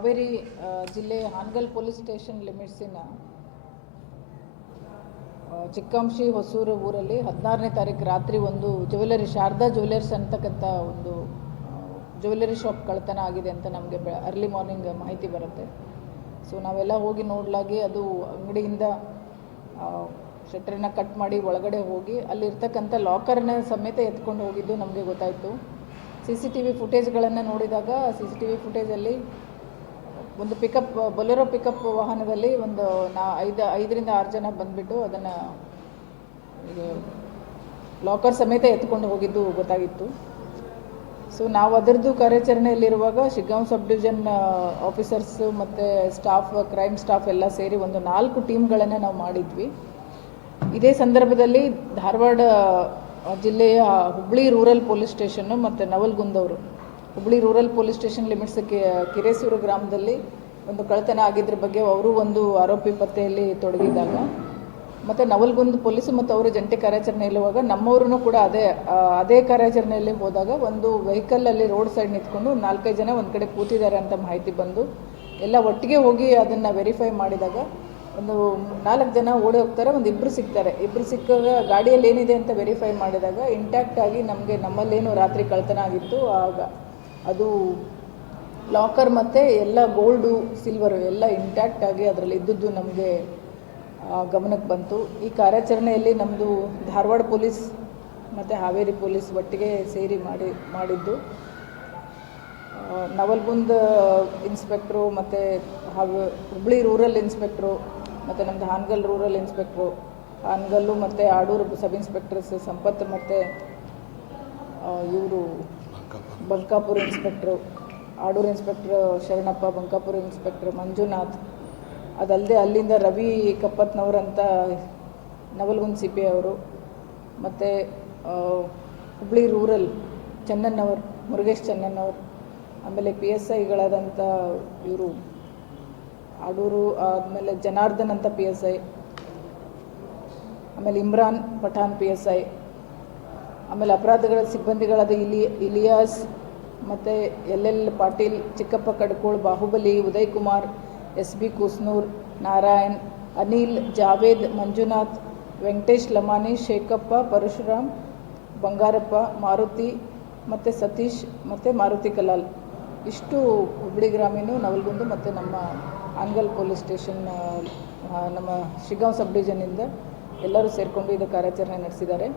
ಹಾವೇರಿ ಜಿಲ್ಲೆ Hangal police station ಲಿಮಿಟ್ಸಿನ ಚಿಕ್ಕಂಶಿ Hosur ಊರಲ್ಲಿ 16ನೇ ತಾರೀಕು ರಾತ್ರಿ ಒಂದು ಜ್ಯುವೆಲರಿ ಶಾರದಾ ಜ್ಯುವೆಲರ್ಸ್ ಅಂತಕ್ಕಂಥ ಒಂದು ಜ್ಯುವೆಲರಿ ಶಾಪ್ ಕಳ್ಳತನ ಆಗಿದೆ ಅಂತ ನಮಗೆ ಅರ್ಲಿ ಮಾರ್ನಿಂಗ್ ಮಾಹಿತಿ ಬರುತ್ತೆ. ಸೊ ನಾವೆಲ್ಲ ಹೋಗಿ ನೋಡಲಾಗಿ ಅದು ಅಂಗಡಿಯಿಂದ ಶಟ್ರನ್ನ ಕಟ್ ಮಾಡಿ ಒಳಗಡೆ ಹೋಗಿ ಅಲ್ಲಿರ್ತಕ್ಕಂಥ ಲಾಕರ್ನ ಸಮೇತ ಎತ್ಕೊಂಡು ಹೋಗಿದ್ದು ನಮಗೆ ಗೊತ್ತಾಯಿತು. CCTV ಫುಟೇಜ್ಗಳನ್ನು ನೋಡಿದಾಗ CCTV ಫುಟೇಜಲ್ಲಿ ಒಂದು ಬೊಲೆರೋ ಪಿಕಪ್ ವಾಹನದಲ್ಲಿ ಒಂದು 5 ರಿಂದ 6 ಜನ ಬಂದುಬಿಟ್ಟು ಅದನ್ನು ಲಾಕರ್ ಸಮೇತ ಎತ್ಕೊಂಡು ಹೋಗಿದ್ದು ಗೊತ್ತಾಗಿತ್ತು. ಸೊ ನಾವು ಅದರದ್ದು ಕಾರ್ಯಾಚರಣೆಯಲ್ಲಿರುವಾಗ ಶಿಗ್ಗಾಂವ್ ಸಬ್ ಡಿವಿಷನ್ ಆಫೀಸರ್ಸು ಮತ್ತು ಸ್ಟಾಫ್, ಕ್ರೈಮ್ ಸ್ಟಾಫ್ ಎಲ್ಲ ಸೇರಿ ಒಂದು 4 ಟೀಮ್ಗಳನ್ನು ನಾವು ಮಾಡಿದ್ವಿ. ಇದೇ ಸಂದರ್ಭದಲ್ಲಿ ಧಾರವಾಡ ಜಿಲ್ಲೆಯ ಹುಬ್ಬಳ್ಳಿ ರೂರಲ್ ಪೊಲೀಸ್ ಸ್ಟೇಷನ್ನು ಮತ್ತು ನವಲ್ಗುಂದವರು, Hubballi rural police station limits Kiresur ಗ್ರಾಮದಲ್ಲಿ ಒಂದು ಕಳ್ಳತನ ಆಗಿದ್ರ ಬಗ್ಗೆ ಅವರು ಒಂದು ಆರೋಪಿ ಪತ್ತೆಯಲ್ಲಿ ತೊಡಗಿದ್ದಾಗ, ಮತ್ತು ನವಲ್ಗುಂದ ಪೊಲೀಸು ಮತ್ತು ಅವರು ಜಂಟಿ ಕಾರ್ಯಾಚರಣೆಯಲ್ಲಿರುವಾಗ ನಮ್ಮವ್ರೂ ಕೂಡ ಅದೇ ಕಾರ್ಯಾಚರಣೆಯಲ್ಲಿ ಹೋದಾಗ ಒಂದು ವೆಹಿಕಲಲ್ಲಿ ರೋಡ್ ಸೈಡ್ ನಿಂತ್ಕೊಂಡು 4-5 ಜನ ಒಂದು ಕಡೆ ಕೂತಿದ್ದಾರೆ ಅಂತ ಮಾಹಿತಿ ಬಂದು ಎಲ್ಲ ಒಟ್ಟಿಗೆ ಹೋಗಿ ಅದನ್ನು ವೆರಿಫೈ ಮಾಡಿದಾಗ ಒಂದು 4 ಜನ ಓಡಿ ಹೋಗ್ತಾರೆ, ಒಂದು 2 ಸಿಗ್ತಾರೆ. 2 ಸಿಕ್ಕಾಗ ಗಾಡಿಯಲ್ಲಿ ಏನಿದೆ ಅಂತ ವೆರಿಫೈ ಮಾಡಿದಾಗ ಇಂಟ್ಯಾಕ್ಟ್ ಆಗಿ ನಮ್ಮಲ್ಲೇನು ರಾತ್ರಿ ಕಳ್ಳತನ ಆಗಿತ್ತು ಆಗ ಅದು ಲಾಕರ್ ಮತ್ತು ಎಲ್ಲ ಗೋಲ್ಡು ಸಿಲ್ವರು ಎಲ್ಲ ಇಂಟ್ಯಾಕ್ಟ್ ಆಗಿ ಅದರಲ್ಲಿ ಇದ್ದದ್ದು ನಮಗೆ ಗಮನಕ್ಕೆ ಬಂತು. ಈ ಕಾರ್ಯಾಚರಣೆಯಲ್ಲಿ ನಮ್ಮದು ಧಾರವಾಡ ಪೊಲೀಸ್ ಮತ್ತು ಹಾವೇರಿ ಪೊಲೀಸ್ ಒಟ್ಟಿಗೆ ಸೇರಿ ಮಾಡಿದ್ದು. ನವಲ್ಗುಂದ ಇನ್ಸ್ಪೆಕ್ಟ್ರು ಮತ್ತು ಹುಬ್ಬಳ್ಳಿ ರೂರಲ್ ಇನ್ಸ್ಪೆಕ್ಟ್ರು ಮತ್ತು ನಮ್ಮದು ಹಾನಗಲ್ ರೂರಲ್ ಇನ್ಸ್ಪೆಕ್ಟ್ರು, ಹಾನಗಲ್ಲು ಮತ್ತು ಆಡೂರು ಸಬ್ ಇನ್ಸ್ಪೆಕ್ಟರ್ಸ್ ಸಂಪತ್ ಮತ್ತು ಇವರು Bankapura inspector, Aduru inspector Sharanappa, Bankapura inspector Manjunath, ಅದಲ್ಲದೆ ಅಲ್ಲಿಂದ ರವಿ ಕಪ್ಪತ್ನವರಂತ ನವಲ್ಗುಂದ್ CPI ಅವರು, ಮತ್ತು ಹುಬ್ಬಳ್ಳಿ ರೂರಲ್ ಚೆನ್ನಣ್ಣವ್ರು, ಮುರುಗೇಶ್ ಚೆನ್ನಣ್ಣವ್ರು, ಆಮೇಲೆ PSIಗಳಾದಂಥ ಇವರು ಆಡೂರು, ಆದಮೇಲೆ ಜನಾರ್ದನ್ ಅಂತ PSI, ಆಮೇಲೆ ಇಮ್ರಾನ್ ಪಠಾಣ್ PSI, ಆಮೇಲೆ ಅಪರಾಧಗಳ ಸಿಬ್ಬಂದಿಗಳಾದ ಇಲಿಯಾಸ್ ಮತ್ತು LL ಪಾಟೀಲ್, ಚಿಕ್ಕಪ್ಪ ಕಡ್ಕೋಳ್, ಬಾಹುಬಲಿ, ಉದಯ್ ಕುಮಾರ್, SB ಕೂಸ್ನೂರ್, ನಾರಾಯಣ್, ಅನಿಲ್, ಜಾವೇದ್, ಮಂಜುನಾಥ್, ವೆಂಕಟೇಶ್ ಲಮಾನಿ, ಶೇಖಪ್ಪ, ಪರಶುರಾಮ್, ಬಂಗಾರಪ್ಪ, ಮಾರುತಿ ಮತ್ತು ಸತೀಶ್ ಮತ್ತು ಮಾರುತಿ ಕಲಾಲ್, ಇಷ್ಟು ಹುಬ್ಬಳ್ಳಿ ಗ್ರಾಮೀಣ, ನವಲ್ಗುಂದ ಮತ್ತು ನಮ್ಮ ಹಾನಗಲ್ ಪೊಲೀಸ್ ಸ್ಟೇಷನ್, ನಮ್ಮ ಶಿಗ್ಗಾಂವ್ ಸಬ್ ಡಿವಿಷನಿಂದ ಎಲ್ಲರೂ ಸೇರಿಕೊಂಡು ಇದು ಕಾರ್ಯಾಚರಣೆ ನಡೆಸಿದ್ದಾರೆ.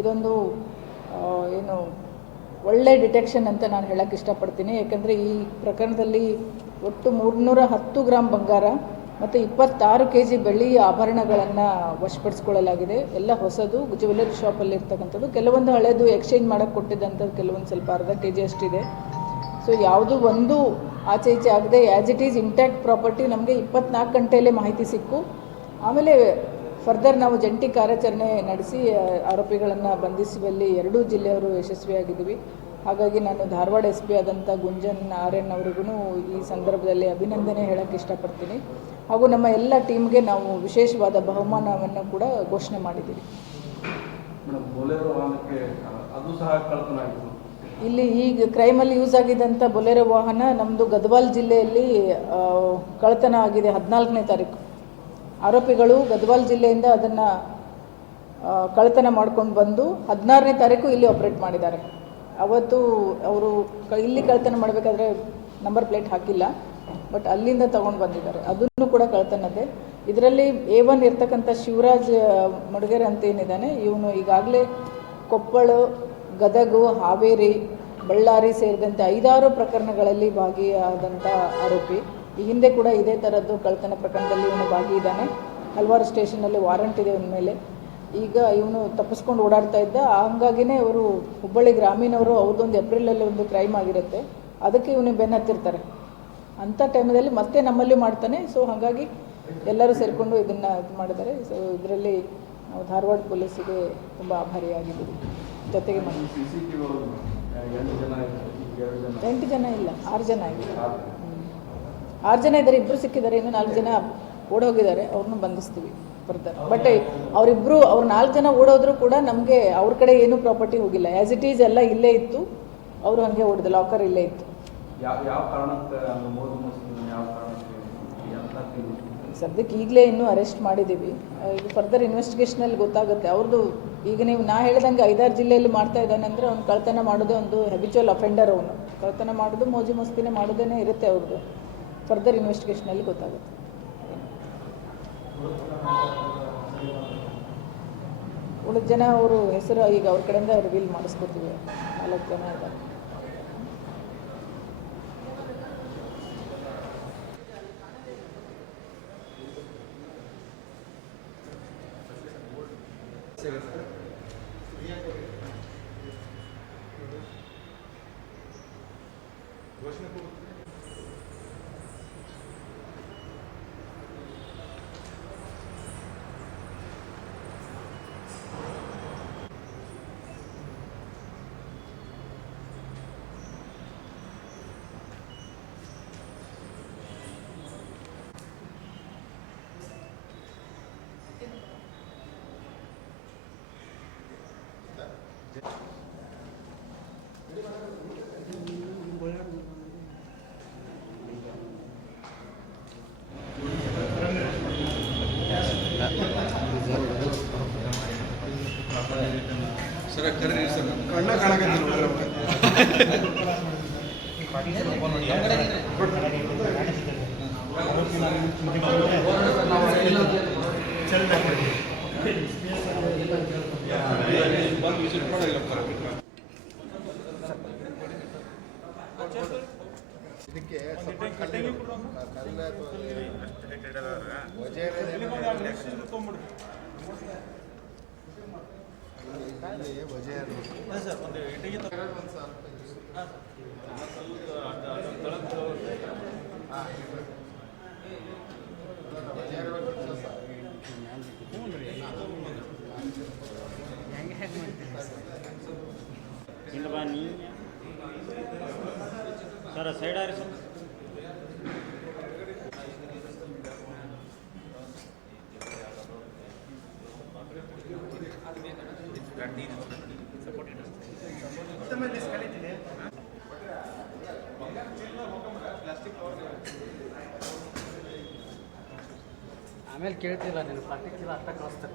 ಇದೊಂದು ಏನು ಒಳ್ಳೆ ಡಿಟೆಕ್ಷನ್ ಅಂತ ನಾನು ಹೇಳೋಕ್ಕೆ ಇಷ್ಟಪಡ್ತೀನಿ. ಯಾಕಂದರೆ ಈ ಪ್ರಕರಣದಲ್ಲಿ ಒಟ್ಟು 310 ಗ್ರಾಮ್ ಬಂಗಾರ ಮತ್ತು 26 kg ಬೆಳ್ಳಿ ಆಭರಣಗಳನ್ನು ವಶಪಡಿಸ್ಕೊಳ್ಳಲಾಗಿದೆ. ಎಲ್ಲ ಹೊಸದು, ಜ್ಯುವೆಲರಿ ಶಾಪಲ್ಲಿ ಇರ್ತಕ್ಕಂಥದ್ದು. ಕೆಲವೊಂದು ಹಳೆಯದು ಎಕ್ಸ್ಚೇಂಜ್ ಮಾಡೋಕ್ಕೆ ಕೊಟ್ಟಿದ್ದಂಥದ್ದು, ಕೆಲವೊಂದು ಸ್ವಲ್ಪ ಅರ್ಧ kg ಅಷ್ಟಿದೆ. ಸೊ ಯಾವುದು ಒಂದು ಆಚೆ ಈಚೆ ಆಗದೆ as it is intact property ನಮಗೆ 24 ಗಂಟೆಯಲ್ಲೇ ಮಾಹಿತಿ ಸಿಕ್ಕು. ಆಮೇಲೆ ಫರ್ದರ್ ನಾವು ಜಂಟಿ ಕಾರ್ಯಾಚರಣೆ ನಡೆಸಿ ಆರೋಪಿಗಳನ್ನು ಬಂಧಿಸುವಲ್ಲಿ 2 ಜಿಲ್ಲೆಯವರು ಯಶಸ್ವಿಯಾಗಿದ್ದೀವಿ. ಹಾಗಾಗಿ ನಾನು ಧಾರವಾಡ SP ಆದಂಥ ಗುಂಜನ್ RN ಅವರಿಗೂ ಈ ಸಂದರ್ಭದಲ್ಲಿ ಅಭಿನಂದನೆ ಹೇಳೋಕ್ಕೆ ಇಷ್ಟಪಡ್ತೀನಿ. ಹಾಗೂ ನಮ್ಮ ಎಲ್ಲ ಟೀಮ್ಗೆ ನಾವು ವಿಶೇಷವಾದ ಬಹುಮಾನವನ್ನು ಕೂಡ ಘೋಷಣೆ ಮಾಡಿದ್ದೀವಿ. ಇಲ್ಲಿ ಈಗ ಕ್ರೈಮಲ್ಲಿ ಯೂಸ್ ಆಗಿದ್ದಂಥ ಬೊಲೆರೋ ವಾಹನ ನಮ್ಮದು ಗದ್ವಾಲ್ ಜಿಲ್ಲೆಯಲ್ಲಿ ಕಳ್ಳತನ ಆಗಿದೆ 14ನೇ ತಾರೀಕು. ಆರೋಪಿಗಳು ಗದ್ವಾಲ್ ಜಿಲ್ಲೆಯಿಂದ ಅದನ್ನು ಕಳ್ಳತನ ಮಾಡ್ಕೊಂಡು ಬಂದು 16ನೇ ತಾರೀಕು ಇಲ್ಲಿ ಆಪ್ರೇಟ್ ಮಾಡಿದ್ದಾರೆ. ಅವತ್ತು ಅವರು ಇಲ್ಲಿ ಕಳ್ಳತನ ಮಾಡಬೇಕಾದ್ರೆ ನಂಬರ್ ಪ್ಲೇಟ್ ಹಾಕಿಲ್ಲ, ಬಟ್ ಅಲ್ಲಿಂದ ತೊಗೊಂಡು ಬಂದಿದ್ದಾರೆ. ಅದನ್ನು ಕೂಡ ಕಳ್ಳತನದ್ದೇ. ಇದರಲ್ಲಿ A1 ಇರ್ತಕ್ಕಂಥ ಶಿವರಾಜ್ ಮಡಗೆರೆ ಅಂತ ಏನಿದ್ದಾನೆ, ಇವನು ಈಗಾಗಲೇ ಕೊಪ್ಪಳ, ಗದಗ, ಹಾವೇರಿ, ಬಳ್ಳಾರಿ ಸೇರಿದಂತೆ 5-6 ಪ್ರಕರಣಗಳಲ್ಲಿ ಭಾಗಿಯಾದಂಥ ಆರೋಪಿ. ಈ ಹಿಂದೆ ಕೂಡ ಇದೇ ಥರದ್ದು ಕಳ್ಳತನ ಪ್ರಕರಣದಲ್ಲಿ ಇವನು ಭಾಗಿಯಿದ್ದಾನೆ. ಹಲವಾರು ಸ್ಟೇಷನಲ್ಲಿ ವಾರಂಟ್ ಇದೆ ಇವನ ಮೇಲೆ. ಈಗ ಇವನು ತಪ್ಪಿಸ್ಕೊಂಡು ಓಡಾಡ್ತಾ ಇದ್ದ. ಹಂಗಾಗಿನೇ ಅವರು ಹುಬ್ಬಳ್ಳಿ ಗ್ರಾಮೀಣವರು, ಅವ್ರದ್ದೊಂದು ಏಪ್ರಿಲಲ್ಲಿ ಒಂದು ಕ್ರೈಮ್ ಆಗಿರುತ್ತೆ, ಅದಕ್ಕೆ ಇವನಿಗೆ ಬೆನ್ನು ಹತ್ತಿರ್ತಾರೆ. ಅಂಥ ಟೈಮಲ್ಲಿ ಮತ್ತೆ ನಮ್ಮಲ್ಲಿ ಮಾಡ್ತಾನೆ. ಸೊ ಹಾಗಾಗಿ ಎಲ್ಲರೂ ಸೇರಿಕೊಂಡು ಇದನ್ನು ಇದು ಮಾಡಿದ್ದಾರೆ. ಸೊ ಇದರಲ್ಲಿ ನಾವು ಧಾರವಾಡ ಪೊಲೀಸಿಗೆ ತುಂಬ ಆಭಾರಿಯಾಗಿದ್ದೀವಿ. ಜೊತೆಗೆ 8 ಜನ ಇಲ್ಲ, 6 ಜನ ಇದ್ದಾರೆ. 6 ಜನ ಇದ್ದಾರೆ, 2 ಸಿಕ್ಕಿದ್ದಾರೆ, ಇನ್ನು 4 ಜನ ಓಡೋಗಿದ್ದಾರೆ. ಅವ್ರನ್ನೂ ಬಂಧಿಸ್ತೀವಿ ಫರ್ದರ್. ಬಟ್ ಅವ್ರು 4 ಜನ ಓಡೋದ್ರು ಕೂಡ ನಮಗೆ ಅವ್ರ ಕಡೆ ಏನೂ ಪ್ರಾಪರ್ಟಿ ಹೋಗಿಲ್ಲ. ಆ್ಯಸ್ ಇಟ್ ಈಸ್ ಎಲ್ಲ ಇಲ್ಲೇ ಇತ್ತು. ಅವರು ಹಾಗೆ ಓಡಿದ ಲಾಕರ್ ಇಲ್ಲೇ ಇತ್ತು. ಯಾವ ಕಾರಣಕ್ಕೆ ಸದ್ಯಕ್ಕೆ ಈಗಲೇ ಇನ್ನೂ ಅರೆಸ್ಟ್ ಮಾಡಿದ್ದೀವಿ. ಇದು ಫರ್ದರ್ ಇನ್ವೆಸ್ಟಿಗೇಷನಲ್ಲಿ ಗೊತ್ತಾಗುತ್ತೆ. ಅವ್ರದ್ದು ಈಗ ನೀವು ನಾ ಹೇಳ್ದಂಗೆ 5-6 ಜಿಲ್ಲೆಯಲ್ಲಿ ಮಾಡ್ತಾ ಇದ್ದಾನೆ ಅಂದರೆ ಅವ್ನು ಕಳ್ತನ ಮಾಡೋದೇ ಒಂದು ಹ್ಯಾಬಿಚುವಲ್ ಅಫೆಂಡರ್. ಅವನು ಕಳ್ತನ ಮಾಡೋದು ಮೋಜು ಮಸ್ತಿನೇ ಮಾಡೋದೇ ಇರುತ್ತೆ ಅವ್ರದ್ದು. ಫರ್ದರ್ ಇನ್ವೆಸ್ಟಿಗೇಷನಲ್ಲಿ ಗೊತ್ತಾಗುತ್ತೆ. ಉಳಿದ ಜನ ಅವರು ಹೆಸರು ಈಗ ಅವ್ರ ಕಡೆಯಿಂದ ರಿವೀಲ್ ಮಾಡಿಸ್ಕೊತೀವಿ. 4 ಜನ ಇದ್ದಾರೆ. ಸರ್ ಕರೀರಿ ಸರ್ ಕಣ್ಣ ಕಾಣಕತ್ತಿಲ್ಲ ಇದಕ್ಕೆ ಸರ್ ಸೈಡ್ ಆರಿ ಸರ್ ಆಮೇಲೆ ಕೇಳ್ತಿಲ್ಲ ನೀನು ಪ್ಲಾಸ್ಟಿಕ್ ಚೀಲ ಅಷ್ಟ ಕಳಿಸ್ತಾರೆ.